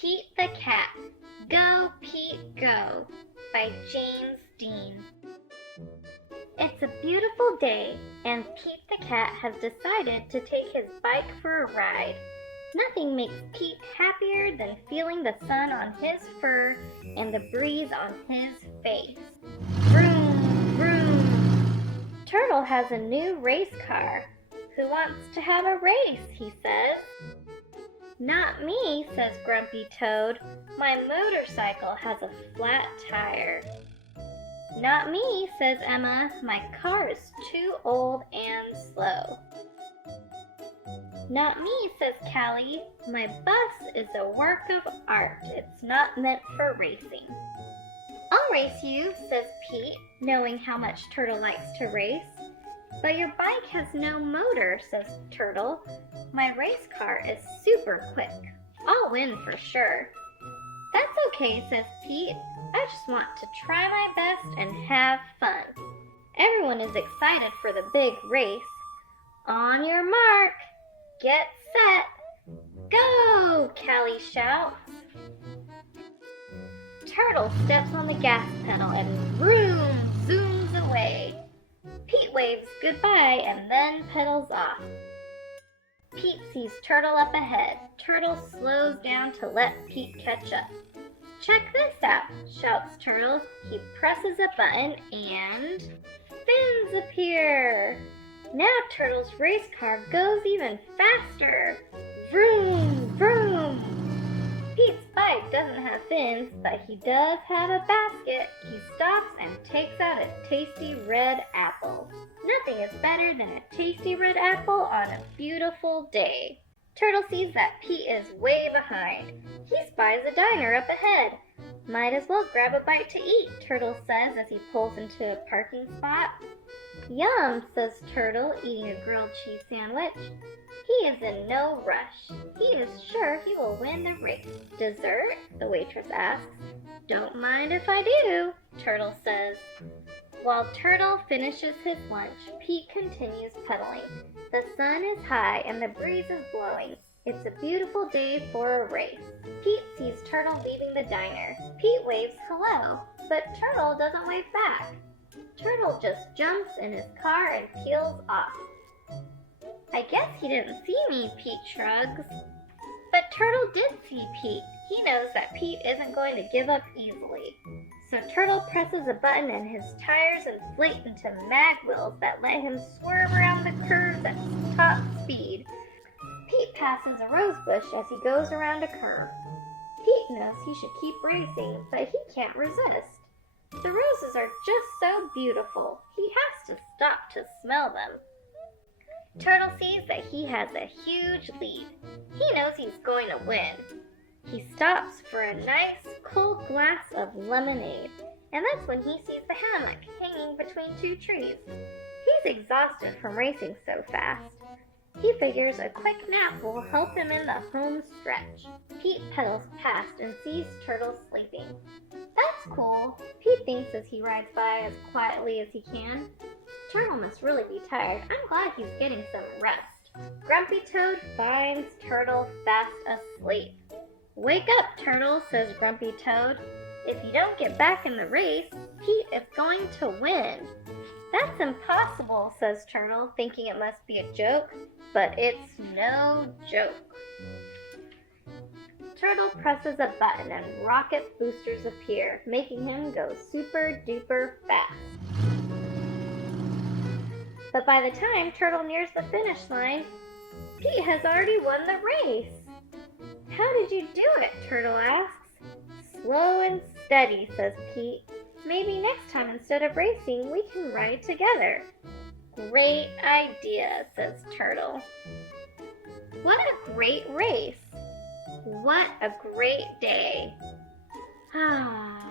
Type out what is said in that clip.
Pete the Cat. Go, Pete, go, by James Dean. It's a beautiful day, and Pete the Cat has decided to take his bike for a ride. Nothing makes Pete happier than feeling the sun on his fur and the breeze on his face. Vroom, vroom. Turtle has a new race car. Who wants to have a race, he says. Not me, says Grumpy Toad. My motorcycle has a flat tire. Not me, says Emma. My car is too old and slow. Not me, says Callie. My bus is a work of art. It's not meant for racing. I'll race you, says Pete, knowing how much Turtle likes to race. But your bike has no motor, says Turtle. My race car is super quick. I'll win for sure. That's okay, says Pete. I just want to try my best and have fun. Everyone is excited for the big race. On your mark, get set, go, Callie shouts. Turtle steps on the gas pedal and vroom, zooms away. Pete waves goodbye and then pedals off. Pete sees Turtle up ahead. Turtle slows down to let Pete catch up. Check this out, shouts Turtle. He presses a button and fins appear. Now Turtle's race car goes even faster. Vroom, vroom. Pete's bike doesn't have fins, but he does have a basket. He stops and takes out a tasty red apple. Nothing is better than a tasty red apple on a beautiful day. Turtle sees that Pete is way behind. He spies a diner up ahead. Might as well grab a bite to eat, Turtle says as he pulls into a parking spot. Yum, says Turtle, eating a grilled cheese sandwich. He is in no rush. He is sure he will win the race. Dessert? The waitress asks. Don't mind if I do, Turtle says. While Turtle finishes his lunch, Pete continues pedaling. The sun is high and the breeze is blowing. It's a beautiful day for a race. Pete sees Turtle leaving the diner. Pete waves hello, but Turtle doesn't wave back. Turtle just jumps in his car and peels off. I guess he didn't see me, Pete shrugs. But Turtle did see Pete. He knows that Pete isn't going to give up easily. So Turtle presses a button and his tires inflate into mag wheels that let him swerve around the curves at top speed. Pete passes a rose bush as he goes around a curve. Pete knows he should keep racing, but he can't resist. The roses are just so beautiful. He has to stop to smell them. Turtle sees that he has a huge lead. He knows he's going to win. He stops for a nice cold glass of lemonade, and that's when he sees the hammock hanging between two trees. He's exhausted from racing so fast. He figures a quick nap will help him in the home stretch. Pete pedals past and sees Turtle sleeping. That's cool, Pete thinks as he rides by as quietly as he can. Turtle must really be tired. I'm glad he's getting some rest. Grumpy Toad finds Turtle fast asleep. Wake up, Turtle, says Grumpy Toad. If you don't get back in the race, Pete is going to win. That's impossible, says Turtle, thinking it must be a joke, but it's no joke. Turtle presses a button and rocket boosters appear, making him go super duper fast. But by the time Turtle nears the finish line, Pete has already won the race. How did you do it? Turtle asks. Slow and steady, says Pete. Maybe next time instead of racing, we can ride together. Great idea, says Turtle. What a great race. What a great day. Ah.